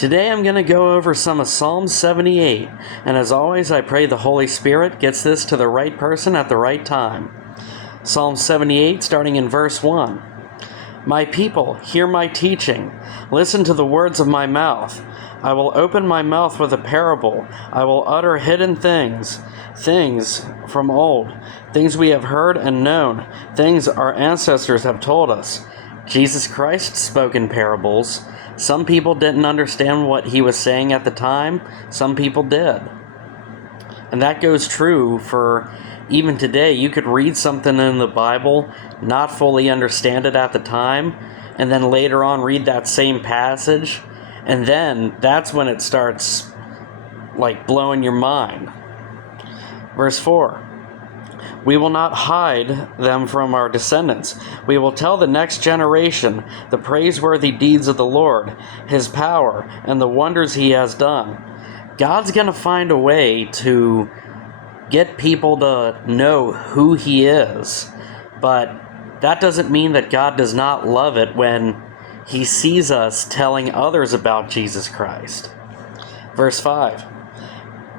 Today I'm going to go over some of Psalm 78, and as always I pray the Holy Spirit gets this to the right person at the right time. Psalm 78, starting in verse 1. My people, hear my teaching. Listen to the words of my mouth. I will open my mouth with a parable. I will utter hidden things from old, things we have heard and known, things our ancestors have told us. Jesus Christ spoke in parables. Some people didn't understand what he was saying at the time. Some people did. And that goes true for even today. You could read something in the Bible, not fully understand it at the time, and then later on read that same passage, and then that's when it starts blowing your mind. Verse 4. We will not hide them from our descendants. We will tell the next generation the praiseworthy deeds of the Lord, his power, and the wonders he has done. God's going to find a way to get people to know who he is, but that doesn't mean that God does not love it when he sees us telling others about Jesus Christ. Verse 5.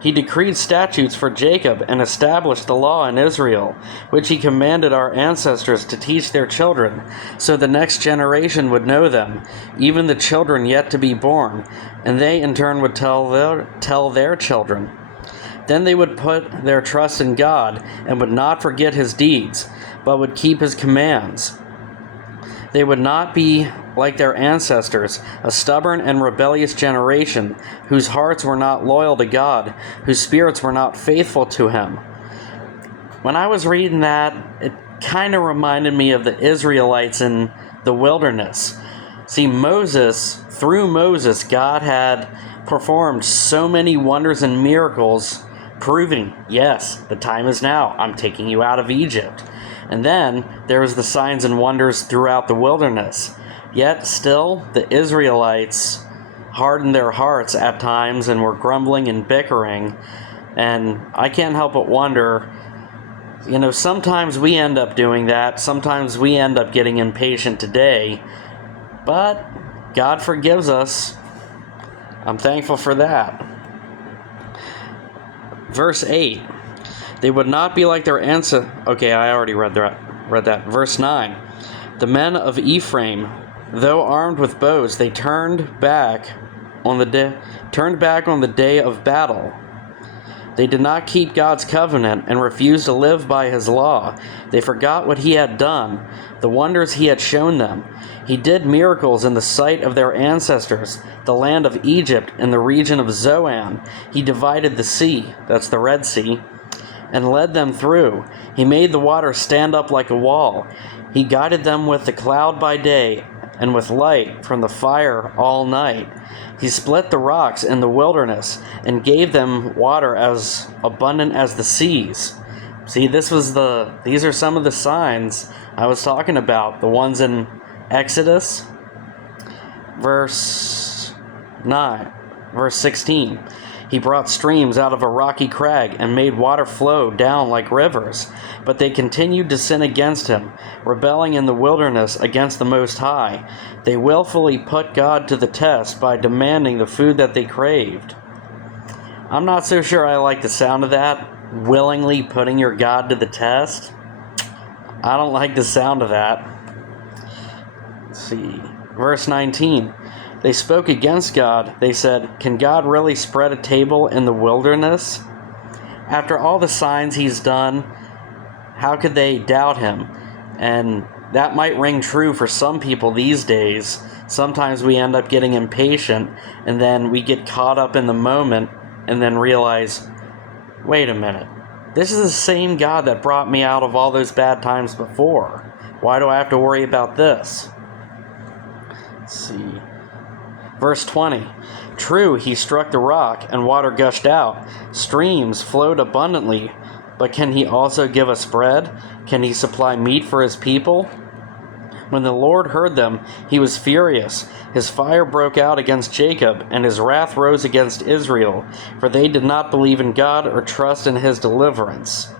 He decreed statutes for Jacob and established the law in Israel, which he commanded our ancestors to teach their children, so the next generation would know them, even the children yet to be born, and they in turn would tell their children. Then they would put their trust in God and would not forget his deeds, but would keep his commands. They would not be like their ancestors, a stubborn and rebellious generation, whose hearts were not loyal to God, whose spirits were not faithful to him. When I was reading that, it kind of reminded me of the Israelites in the wilderness. See, through Moses, God had performed so many wonders and miracles, proving, yes, the time is now. I'm taking you out of Egypt. And then there was the signs and wonders throughout the wilderness. Yet still, the Israelites hardened their hearts at times and were grumbling and bickering. And I can't help but wonder, sometimes we end up doing that. Sometimes we end up getting impatient today. But God forgives us. I'm thankful for that. Verse 8. They would not be like their ancestors. Okay, I already read that. Verse 9. The men of Ephraim, though armed with bows, they turned back on the day of battle. They did not keep God's covenant and refused to live by his law. They forgot what he had done, the wonders he had shown them. He did miracles in the sight of their ancestors, the land of Egypt and the region of Zoan. He divided the sea, that's the Red Sea, and led them through. He made the water stand up like a wall. He guided them with the cloud by day and with light from the fire all night. He split the rocks in the wilderness and gave them water as abundant as the seas. See, these are some of the signs I was talking about, the ones in Exodus, verse 16. He brought streams out of a rocky crag and made water flow down like rivers. But they continued to sin against him, rebelling in the wilderness against the Most High. They willfully put God to the test by demanding the food that they craved. I'm not so sure I like the sound of that, willingly putting your God to the test. I don't like the sound of that. Let's see. Verse 19. They spoke against God. They said, "Can God really spread a table in the wilderness? After all the signs he's done, how could they doubt him?" And that might ring true for some people these days. Sometimes we end up getting impatient, and then we get caught up in the moment, and then realize, wait a minute, this is the same God that brought me out of all those bad times before. Why do I have to worry about this? Let's see. Verse 20. True, he struck the rock, and water gushed out. Streams flowed abundantly. But can he also give us bread? Can he supply meat for his people? When the Lord heard them, he was furious. His fire broke out against Jacob, and his wrath rose against Israel, for they did not believe in God or trust in his deliverance.